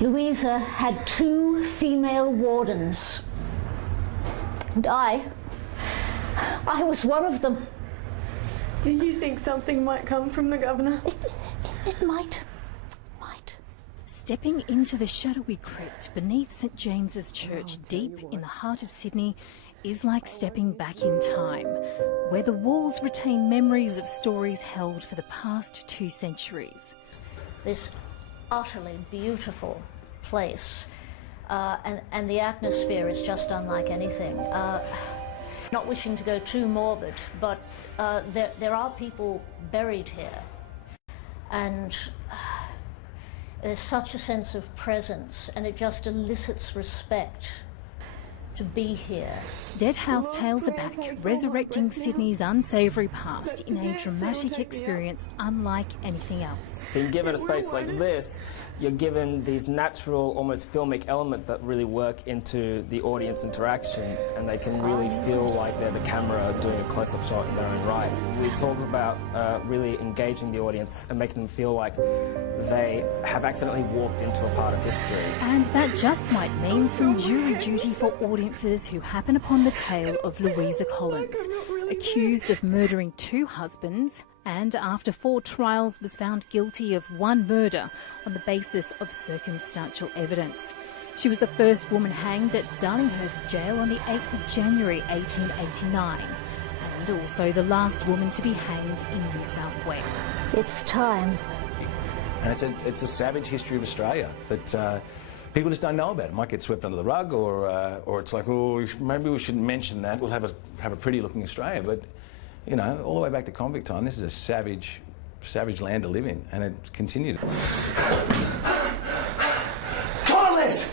Louisa had 2 female wardens, and I was one of them. Do you think something might come from the governor? It might. Stepping into the shadowy crypt beneath St James's Church, deep in the heart of Sydney, is like stepping back in time, where the walls retain memories of stories held for the past 2 centuries. This utterly beautiful place, and the atmosphere is just unlike anything. Not wishing to go too morbid, but there are people buried here, and there's such a sense of presence, and it just elicits respect to be here. Dead House Tales are back, resurrecting Sydney's unsavoury past in a dramatic experience unlike anything else. Being given a space like this, you're given these natural, almost filmic elements that really work into the audience interaction, and they can really feel like they're the camera doing a close-up shot in their own right. We talk about really engaging the audience and making them feel like they have accidentally walked into a part of history. And that just might mean some jury duty for audiences who happen upon the tale of Louisa Collins, accused of murdering 2 husbands, and after 4 trials was found guilty of 1 murder on the basis of circumstantial evidence. She was the first woman hanged at Darlinghurst Jail on the 8th of January 1889, and also the last woman to be hanged in New South Wales. It's time. And it's a savage history of Australia that people just don't know about. It might get swept under the rug, or it's like, oh, maybe we shouldn't mention that. We'll have a pretty looking Australia, but you know, all the way back to convict time, this is a savage land to live in, and it continued. Carlos!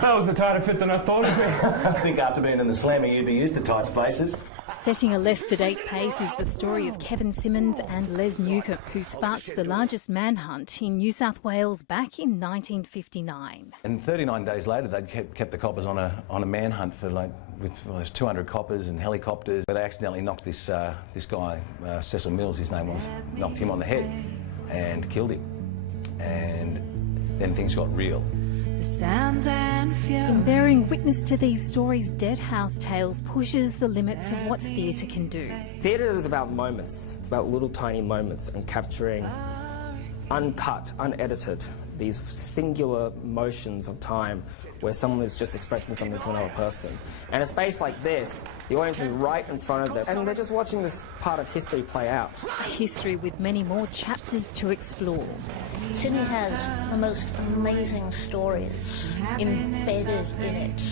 That was a tighter fit than I thought it'd be. I think after being in the slamming, you'd be used to tight spaces. Setting a less sedate pace is the story of Kevin Simmons and Les Newcomb, who sparked the largest manhunt in New South Wales back in 1959. And 39 days later, they'd kept the coppers on a manhunt for with 200 coppers and helicopters. They accidentally knocked this guy, Cecil Mills, his name was, knocked him on the head and killed him. And then things got real. In bearing witness to these stories, Dead House Tales pushes the limits of what theatre can do. Theatre is about moments. It's about little tiny moments and capturing uncut, unedited, these singular motions of time where someone is just expressing something to another person. And a space like this, the audience is right in front of them, and they're just watching this part of history play out. A history with many more chapters to explore. Sydney has the most amazing stories embedded in it.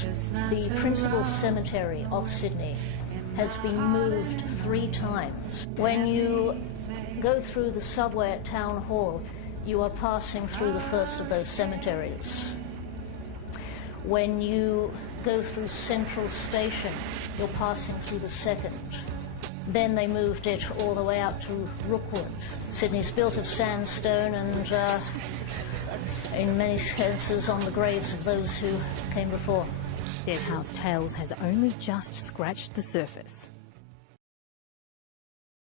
The principal cemetery of Sydney has been moved 3 times. When you go through the subway at Town Hall, you are passing through the first of those cemeteries. When you go through Central Station, you're passing through the second. Then they moved it all the way out to Rookwood. Sydney's built of sandstone and, in many senses, on the graves of those who came before. Dead House Tales has only just scratched the surface.